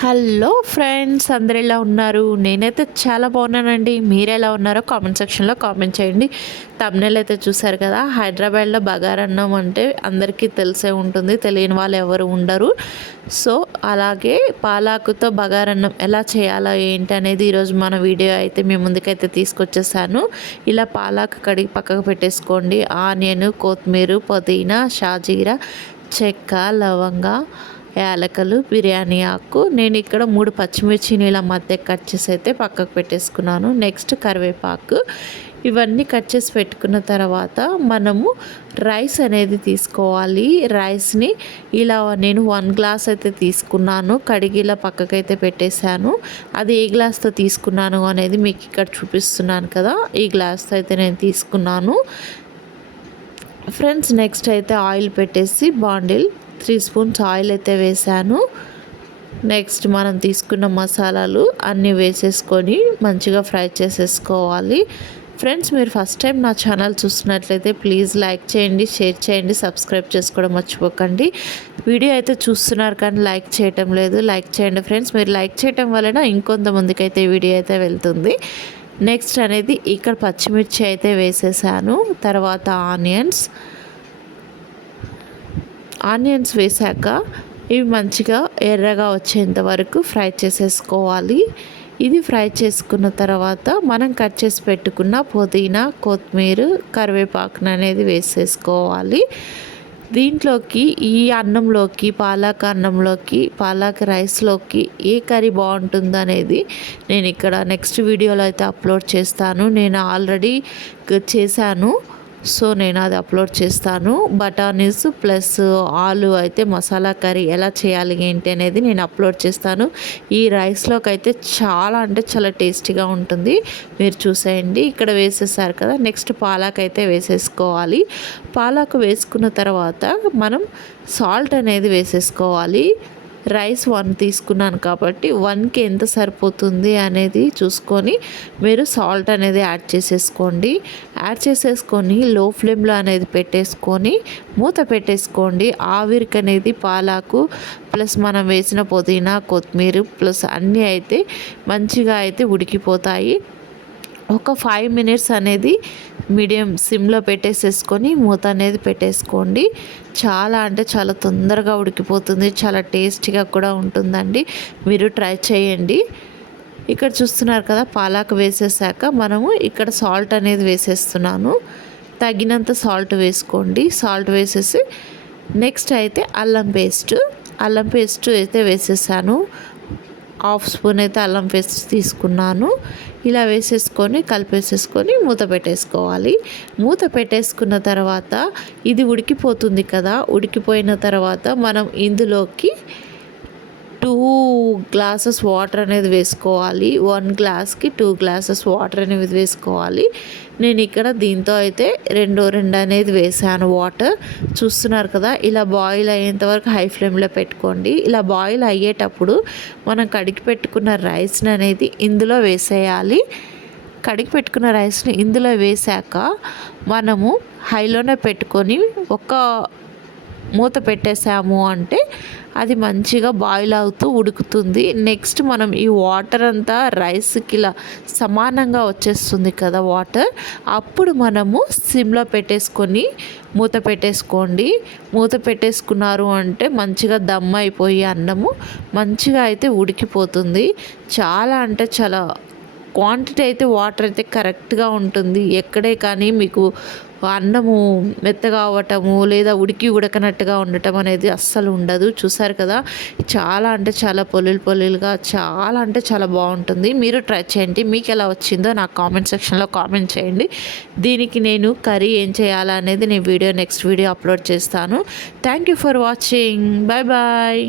Hello friends అందరు ఎలా ఉన్నారు? నేనైతే చాలా బాగున్నానండి. మీరు ఎలా ఉన్నారో కామెంట్ సెక్షన్లో కామెంట్ చేయండి. తమ్నెల్ అయితే చూసారు కదా హైదరాబాద్లో బగారన్నం అంటే అందరికీ తెలిసే ఉంటుంది తెలియని వాళ్ళు ఎవరు ఉండరు. సో అలాగే పాలాకుతో బగారన్నం ఎలా చేయాలో ఏంటి అనేది ఈరోజు మన వీడియో అయితే మీ ముందుకైతే తీసుకొచ్చేసాను. ఇలా పాలాకు కడిగి పక్కకు పెట్టేసుకోండి. ఆనియన్ కొత్తిమీర పుదీనా షాజీరా చెక్క లవంగా యాలకలు బిర్యానీ ఆకు. నేను ఇక్కడ మూడు పచ్చిమిర్చిని ఇలా మధ్య కట్ చేసి అయితే పక్కకు పెట్టేసుకున్నాను. నెక్స్ట్ కరివేపాకు. ఇవన్నీ కట్ చేసి పెట్టుకున్న తర్వాత మనము రైస్ అనేది తీసుకోవాలి. రైస్ని ఇలా నేను వన్ గ్లాస్ అయితే తీసుకున్నాను. కడిగి ఇలా పక్కకైతే పెట్టేశాను. అది ఏ గ్లాస్తో తీసుకున్నాను అనేది మీకు ఇక్కడ చూపిస్తున్నాను కదా. ఈ గ్లాస్తో అయితే నేను తీసుకున్నాను. ఫ్రెండ్స్ నెక్స్ట్ అయితే ఆయిల్ పెట్టేసి బాండిల్ త్రీ స్పూన్స్ ఆయిల్ అయితే వేసాను. నెక్స్ట్ మనం తీసుకున్న మసాలాలు అన్నీ వేసేసుకొని మంచిగా ఫ్రై చేసేసుకోవాలి. ఫ్రెండ్స్ మీరు ఫస్ట్ టైం నా ఛానల్ చూస్తున్నట్లయితే ప్లీజ్ లైక్ చేయండి షేర్ చేయండి సబ్స్క్రైబ్ చేసుకోవడం మర్చిపోకండి. వీడియో అయితే చూస్తున్నారు కానీ లైక్ చేయటం లేదు. లైక్ చేయండి ఫ్రెండ్స్ మీరు లైక్ చేయటం వలన ఇంకొంతమందికి అయితే వీడియో అయితే వెళ్తుంది. నెక్స్ట్ అనేది ఇక్కడ పచ్చిమిర్చి అయితే వేసేసాను. తర్వాత ఆనియన్స్. ఆనియన్స్ వేసాక ఇవి మంచిగా ఎర్రగా వచ్చేంత వరకు ఫ్రై చేసేసుకోవాలి. ఇది ఫ్రై చేసుకున్న తర్వాత మనం కట్ చేసి పెట్టుకున్న పుదీనా కొత్తిమీర కరివేపాకును అనేది వేసేసుకోవాలి. దీంట్లోకి ఈ అన్నంలోకి పాలక అన్నంలోకి పాలక రైస్లోకి ఏ కర్రీ బాగుంటుంది అనేది నేను ఇక్కడ నెక్స్ట్ వీడియోలో అయితే అప్లోడ్ చేస్తాను. నేను ఆల్రెడీ చేశాను. సో నేను అది అప్లోడ్ చేస్తాను. బటానీస్ ప్లస్ ఆలు అయితే మసాలా కర్రీ ఎలా చేయాలి ఏంటి అనేది నేను అప్లోడ్ చేస్తాను. ఈ రైస్లోకి అయితే చాలా అంటే చాలా టేస్టీగా ఉంటుంది. మీరు చూసేయండి. ఇక్కడ వేసేసారు కదా. నెక్స్ట్ పాలాక్ అయితే వేసేసుకోవాలి. పాలాకు వేసుకున్న తర్వాత మనం సాల్ట్ అనేది వేసేసుకోవాలి. రైస్ వన్ తీసుకున్నాను కాబట్టి వన్కి ఎంత సరిపోతుంది అనేది చూసుకొని మీరు సాల్ట్ అనేది యాడ్ చేసేసుకోండి. యాడ్ చేసేసుకొని లో ఫ్లేమ్లో అనేది పెట్టేసుకొని మూత పెట్టేసుకోండి. ఆవిరికి అనేది పాలాకు ప్లస్ మనం వేసిన పుదీనా కొత్తిమీర ప్లస్ అన్నీ అయితే మంచిగా అయితే ఉడికిపోతాయి. ఒక ఫైవ్ మినిట్స్ అనేది మీడియం సిమ్లో పెట్టేసేసుకొని మూత అనేది పెట్టేసుకోండి. చాలా అంటే చాలా తొందరగా ఉడికిపోతుంది. చాలా టేస్టీగా కూడా ఉంటుందండి. మీరు ట్రై చేయండి. ఇక్కడ చూస్తున్నారు కదా పాలాకు వేసేసాక మనము ఇక్కడ సాల్ట్ అనేది వేసేస్తున్నాను. తగినంత సాల్ట్ వేసుకోండి. సాల్ట్ వేసేసి నెక్స్ట్ అయితే అల్లం పేస్ట్ అల్లం పేస్ట్ అయితే వేసేసాను. హాఫ్ స్పూన్ అయితే అల్లం పేస్ట్ తీసుకున్నాను. ఇలా వేసేసుకొని కలిపేసేసుకొని మూత పెట్టేసుకోవాలి. మూత పెట్టేసుకున్న తర్వాత ఇది ఉడికిపోతుంది కదా ఉడికిపోయిన తర్వాత మనం ఇందులోకి టూ గ్లాసెస్ వాటర్ అనేది వేసుకోవాలి. వన్ గ్లాస్కి టూ గ్లాసెస్ వాటర్ అనేది వేసుకోవాలి. నేను ఇక్కడ దీంతో అయితే రెండు రెండు అనేది వేసాను వాటర్. చూస్తున్నారు కదా ఇలా బాయిల్ అయ్యేంత వరకు హై ఫ్లేమ్లో పెట్టుకోండి. ఇలా బాయిల్ అయ్యేటప్పుడు మనం కడిగి పెట్టుకున్న రైస్ని అనేది ఇందులో వేసేయాలి. కడిగి పెట్టుకున్న రైస్ని ఇందులో వేసాక మనము హైలోనే పెట్టుకొని ఒక మూత పెట్టేసాము అంటే అది మంచిగా బాయిల్ అవుతూ ఉడుకుతుంది. నెక్స్ట్ మనం ఈ వాటర్ అంతా రైస్కి ఇలా సమానంగా వచ్చేస్తుంది కదా వాటర్ అప్పుడు మనము సిమ్లో పెట్టేసుకొని మూత పెట్టేసుకోండి. మూత పెట్టేసుకున్నారు అంటే మంచిగా దమ్ అయిపోయి అన్నము మంచిగా అయితే ఉడికిపోతుంది. చాలా అంటే చాలా క్వాంటిటీ అయితే వాటర్ అయితే కరెక్ట్గా ఉంటుంది. ఎక్కడే కానీ మీకు అన్నము మెత్తగా అవ్వటము లేదా ఉడికి ఉడకనట్టుగా ఉండటం అనేది అస్సలు ఉండదు. చూసారు కదా? చాలా అంటే చాలా పొల్లులు పొల్లులుగా చాలా అంటే చాలా బాగుంటుంది. మీరు ట్రై చేయండి. మీకు ఎలా వచ్చిందో నాకు కామెంట్ సెక్షన్లో కామెంట్ చేయండి. దీనికి నేను కర్రీ ఏం చేయాలా అనేది నేను వీడియో నెక్స్ట్ వీడియో అప్లోడ్ చేస్తాను. Thank you for watching. Bye bye